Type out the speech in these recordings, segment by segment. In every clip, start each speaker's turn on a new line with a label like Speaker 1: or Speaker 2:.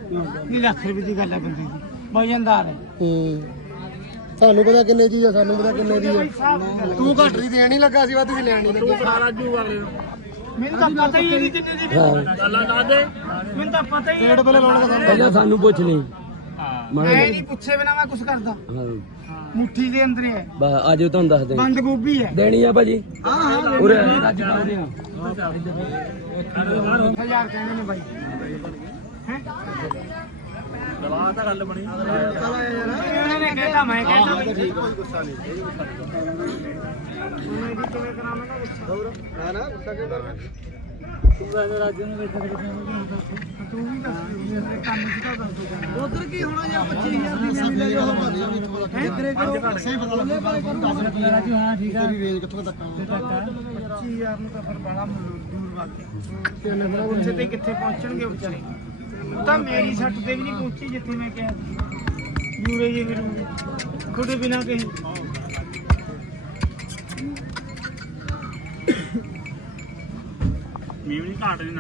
Speaker 1: ਨਹੀਂ ਲੱਖ ਰੁਪਏ ਦੀ ਗੱਲ ਹੈ ਬੰਦੀ ਦੀ ਵਜਨਦਾਰ ਹੈ
Speaker 2: ਸਾਨੂੰ ਪਤਾ ਕਿੰਨੇ ਦੀ ਆ ਸਾਨੂੰ ਪਤਾ ਕਿੰਨੇ ਦੀ ਆ ਤੂੰ ਘੱਟ ਦੀ ਦੇਣ ਨਹੀਂ ਲੱਗਾ ਸੀ ਵੱਧ ਦੀ ਲੈਣ ਨਹੀਂ ਲੱਗਾ
Speaker 1: ਸਾਰਾ ਜੂ ਵਾਲੇ ਨੂੰ ਮੈਨੂੰ ਤਾਂ ਪਤਾ ਹੀ ਨਹੀਂ ਕਿੰਨੇ ਦੀ ਅੱਲਾ ਲਾ ਦੇ ਮੈਨੂੰ ਤਾਂ ਪਤਾ ਹੀ
Speaker 2: ਰੇਟ ਪਹਿਲੇ ਲਾਉਣ ਦਾ
Speaker 3: ਪਹਿਲਾਂ ਸਾਨੂੰ ਪੁੱਛ ਲਈ
Speaker 1: ਮੈਂ ਨਹੀਂ ਪੁੱਛੇ ਬਿਨਾ ਮੈਂ ਕੁਝ ਕਰਦਾ
Speaker 3: ਹਾਂ
Speaker 1: ਮੁੱਠੀ ਦੇ ਅੰਦਰ ਹੈ
Speaker 3: ਬਸ ਅੱਜ ਤੁਹਾਨੂੰ ਦੱਸ ਦੇ
Speaker 1: ਬੰਦ ਗੋਭੀ ਹੈ
Speaker 3: ਦੇਣੀ ਆ ਭਾਜੀ
Speaker 1: ਹਾਂ
Speaker 3: ਉਰੇ ਅੱਜ ਪਾਉਂਦੇ ਆ
Speaker 1: 1000 ਕਹਿੰਦੇ ਨੇ ਬਾਈ ਹੈ ਦਵਾ ਤਾਂ ਗੱਲ ਬਣੀ ਉਹਨਾਂ ਨੇ ਕਹਿਤਾ ਮੈਂ ਕਹਿਤਾ ਕੋਈ ਗੁੱਸਾ ਨਹੀਂ ਉਹਨੇ ਵੀ ਕਿਵੇਂ ਕਰਾਵਾਂਗਾ ਗੁੱਸਾ
Speaker 2: ਹੈ ਨਾ ਗੁੱਸਾ ਕਿਉਂ ਕਰਨਾ
Speaker 1: ਤੂੰ ਕਹਿੰਦਾ ਰਾਜੂ ਨੂੰ ਵੇਖ ਕੇ ਤੂੰ ਵੀ ਦੱਸ ਕੰਮ ਕਿਹਦਾ ਦੱਸ ਉਧਰ ਕੀ ਹੋਣਾ ਜਾਂ 25000 ਦੀ ਸਭ ਲੈ ਜਾਓ ਇਧਰੇ ਕਰੋ ਸਹੀ ਪਤਾ ਲੱਗਦਾ ਰਾਜੂ ਹਾਂ ਠੀਕ ਆ
Speaker 2: ਤੇਰੀ ਰੇਂਜ ਕਿੱਥੋਂ ਤੱਕ ਆ
Speaker 1: 25000 ਨੂੰ ਤਾਂ ਫਿਰ ਬੜਾ ਦੂਰ ਵਾਕਿਆ ਉੱਥੇ ਤੇ ਕਿੱਥੇ ਪਹੁੰਚਣਗੇ ਵਿਚਾਰੇ ਤਾਂ ਮੇਰੀ ਸੱਟ ਤੇ ਵੀ ਨਹੀਂ ਪਹੁੰਚੀ ਜਿੱਥੇ ਮੈਂ ਕਿਹਾ ਜੂਰੇ ਜੀ ਫਿਰੂਗੇ ਖੁਦ ਬਿਨਾ ਕਹੀ ਮੀਵਨੀ ਘਾਟ ਦੇ ਨਾ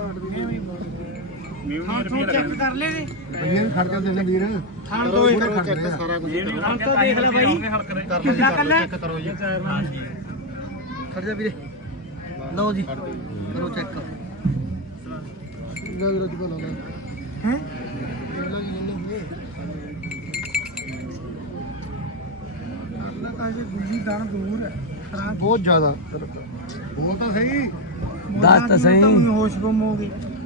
Speaker 1: ਮੀਵਨੀ ਰੁਪਏ ਚੈੱਕ ਕਰ ਲੈ ਨੇ
Speaker 2: ਭਈਆ ਵੀ ਖਰਚਾ ਦੇ ਲੈ ਵੀਰ
Speaker 1: ਥਾਣ ਦੋ ਇੱਕ
Speaker 2: ਸਾਰਾ ਕੁਝ
Speaker 1: ਥਾਣ ਤਾਂ ਦੇਖ ਲੈ ਬਾਈ ਕਿੰਨਾ ਕੱਲਾ
Speaker 2: ਚੈੱਕ ਕਰੋ ਜੀ
Speaker 1: ਖਰਚਾ ਵੀਰੇ ਲਓ ਜੀ ਕਰੋ ਚੈੱਕ
Speaker 2: ਲੈ ਵੀਰ ਜੀ ਬੋਲੋ
Speaker 1: ਹੈ ਅੱਲਾ ਤਾਂ ਜੇ ਗੁੱਲੀ ਦਾਣ ਦੂਰ ਹੈ
Speaker 2: ਬਹੁਤ ਜ਼ਿਆਦਾ ਬਹੁਤ ਤਾਂ ਸਹੀ
Speaker 3: ਦੱਸ ਤਾਂ ਸਹੀ
Speaker 1: ਹੋਸ਼ ਗੁੰਮ ਹੋ ਗਈ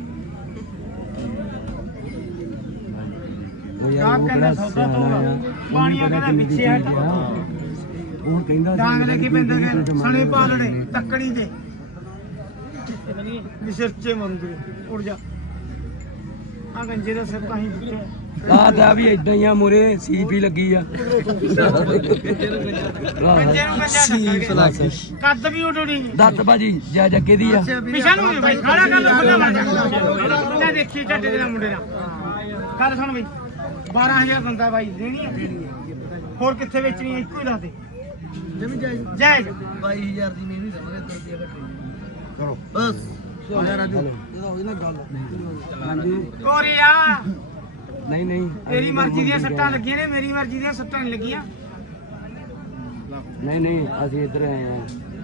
Speaker 3: ਉਹ ਯਾਰ ਉਹ ਕਿਹੜਾ ਸਿਆਣਾ ਆ
Speaker 1: ਪਾਣੀਆਂ ਕਹਿੰਦਾ ਪਿੱਛੇ ਹਟ
Speaker 3: ਉਹ ਕਹਿੰਦਾ
Speaker 1: ਡਾਂਗ ਲੈ ਕੇ ਪੈਂਦਾ ਕਿ ਸਣੇ ਪਾਲੜੇ ਤੱਕੜੀ ਦੇ ਨਿਸ਼ਰਚੇ ਮੰਦੂ ਉੜ ਜਾ ਆ ਗੰਜੇ ਦਾ ਸਿਰ ਤਾਂ ਹੀ ਪੁੱਛਿਆ
Speaker 3: ਆ ਤਾਂ ਵੀ ਇਦਾਂ ਹੀ ਆ ਮੁਰੇ ਸੀਪ ਹੀ ਲੱਗੀ ਆ
Speaker 1: ਗੰਜੇ ਨੂੰ ਗੰਜਾ ਕੱਦ ਵੀ ਉਡਣੀ
Speaker 3: ਦੱਤ ਭਾਜੀ ਜੈ ਜੱਗੇ ਦੀ ਆ
Speaker 1: ਪਿਛਾ ਨੂੰ ਵੀ ਬਾਈ ਖੜਾ ਕਰ ਲੋ ਖੜਾ ਦੇਖੀ ਝੱਟੇ ਦੇ ਨਾਲ ਮੁੰਡੇ ਨਾਲ ਗੱਲ ਸੁਣ ਬਈ 12000 ਦਿੰਦਾ ਬਾਈ ਦੇਣੀ ਹੈ ਹੋਰ ਕਿੱਥੇ ਵੇਚਣੀ ਹੈ ਇੱਕੋ ਹੀ ਦੱਸ ਦੇ ਜਮੀ ਜਾਇਜ਼
Speaker 2: 22000 ਦੀ ਨਹੀਂ ਦਵਾਂਗੇ ਰੁਪਏ ਘੱਟ ਕਰੋ ਬਸ ਯਾਰ ਰਾਜੂ ਇਹਦਾ ਹੋਈ ਨਾ ਗੱਲ
Speaker 3: ਹਾਂਜੀ
Speaker 1: ਕੋਰੀਆ
Speaker 3: ਨਹੀਂ ਨਹੀਂ
Speaker 1: ਤੇਰੀ ਮਰਜ਼ੀ ਦੀਆਂ ਸੱਟਾਂ ਲੱਗੀਆਂ ਨੇ ਮੇਰੀ ਮਰਜ਼ੀ ਦੀਆਂ ਸੱਟਾਂ ਨਹੀਂ ਲੱਗੀਆਂ
Speaker 3: ਨਹੀਂ ਨਹੀਂ ਅਸੀਂ ਇੱਧਰ ਆਏ ਆ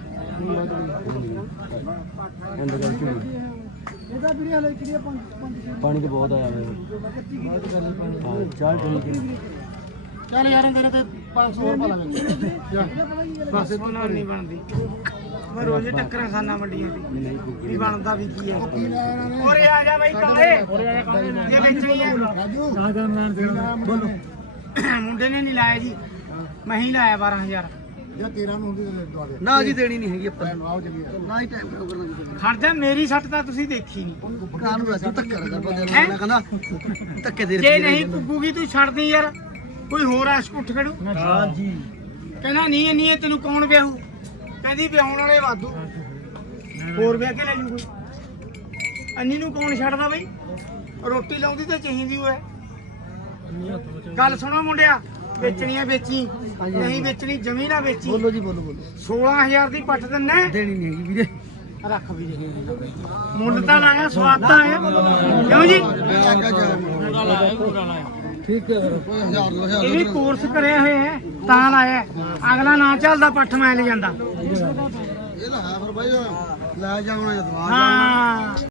Speaker 3: ਅੰਦਰ ਗੱਲ ਚੋਂ
Speaker 1: ਇਹਦਾ ਵੀਰੇ ਹਲੇ ਕਿਹੜੀ
Speaker 3: ਪਾਣੀ ਤਾਂ ਬਹੁਤ ਆਇਆ ਹੋਇਆ ਹਾਂ ਚੱਲ ਠੀਕ ਹੈ
Speaker 2: ਚੱਲ ਯਾਰ ਤੇਰੇ ਤੇ 500 ਹੋਰ ਪਾ ਲਾਂਗੇ
Speaker 1: ਬਸ ਉਹਨਾਂ ਨਹੀਂ ਬਣਦੀ ਮੈਂ ਰੋਜ਼ ਟੱਕਰਾਂ ਖਾਨਾ ਮੰਡੀਆਂ ਦੀ
Speaker 3: ਨਹੀਂ
Speaker 1: ਵੀ ਬਣਦਾ ਵੀ ਕੀ ਹੈ ਉਰੇ ਆ ਜਾ ਬਾਈ ਕਾਲੇ ਇਹ ਵੇਚਣੀ ਹੈ
Speaker 2: ਰਾਜੂ
Speaker 1: ਬੋਲੋ ਮੁੰਡੇ ਨੇ ਨਹੀਂ ਲਾਇਆ ਜੀ ਮੈਂ ਹੀ ਲਾਇਆ 12000
Speaker 2: ਜੇ 13 ਨੂੰ ਹੁੰਦੀ ਤਾਂ ਦਵਾ ਦੇ
Speaker 1: ਨਾ ਜੀ ਦੇਣੀ ਨਹੀਂ ਹੈਗੀ ਆਪਾਂ
Speaker 2: ਆਓ ਚੱਲੀਏ
Speaker 1: ਨਾ ਹੀ ਟਾਈਮ ਕਰੋ ਖੜ ਜਾ ਮੇਰੀ ਸੱਟ ਤਾਂ ਤੁਸੀਂ ਦੇਖੀ ਨਹੀਂ
Speaker 2: ਕਾਨੂੰ ਰਾਜੂ ਧੱਕਾ ਕਰ ਬੰਦੇ
Speaker 1: ਹੈਂ?
Speaker 2: ਨੂੰ ਕਹਿੰਦਾ ਧੱਕੇ ਦੇ
Speaker 1: ਜੇ ਨਹੀਂ ਪੁੱਗੂਗੀ ਤੂੰ ਛੱਡਦੀ ਯਾਰ ਕੋਈ ਹੋਰ ਆਸ਼ਕ ਉੱਠ ਖੜੂ
Speaker 3: ਹਾਂ ਜੀ
Speaker 1: ਕਹਿੰਦਾ ਨਹੀਂ ਇੰਨੀ ਹੈ ਤੈਨੂੰ ਕੌਣ ਵਿਆਹੂ ਕਹਿੰਦੀ ਵਿਆਹਣ ਵਾਲੇ ਵਾਧੂ ਹੋਰ ਵਿਆਹ ਕੇ ਲੈ ਜੂ ਕੋਈ ਅੰਨੀ ਨੂੰ ਕੌਣ ਛੱਡਦਾ ਬਈ ਰੋਟੀ ਲਾਉਂਦੀ ਤਾਂ ਚਾਹੀਦੀ ਹੋਏ ਗੱਲ ਸੁਣੋ ਮੁੰਡਿਆ ਵੇਚਣੀ ਹੈ ਵੇਚੀ ਨਹੀਂ ਵੇਚਣੀ ਜ਼ਮੀਨ ਆ ਵੇਚੀ
Speaker 2: ਬੋਲੋ ਜੀ ਬੋਲੋ
Speaker 1: 16000 ਦੀ ਪੱਟ ਦਿੰਨਾ
Speaker 2: ਦੇਣੀ ਨਹੀਂ ਹੈਗੀ ਵੀਰੇ
Speaker 1: ਰੱਖ ਵੀ ਦੇ ਮੁੱਲ ਤਾਂ ਲਾਇਆ ਸਵਾਦ ਤਾਂ ਆਇਆ ਕਿਉਂ ਜੀ
Speaker 2: ਠੀਕ ਹੈ ਕੋਈ 1000 2000
Speaker 1: ਇਹ ਵੀ ਕੋਰਸ ਕਰਿਆ ਹੋਇਆ ਹੈ ਤਾਂ ਲਾਇਆ ਅਗਲਾ ਨਾ ਚੱਲਦਾ ਪੱਠ ਮੈਂ ਲੈ ਜਾਂਦਾ
Speaker 2: ਇਹ ਲਾ ਫਿਰ ਬਾਈ ਲੈ ਜਾਣਾ ਜਾਂ ਦਵਾ
Speaker 1: ਹਾਂ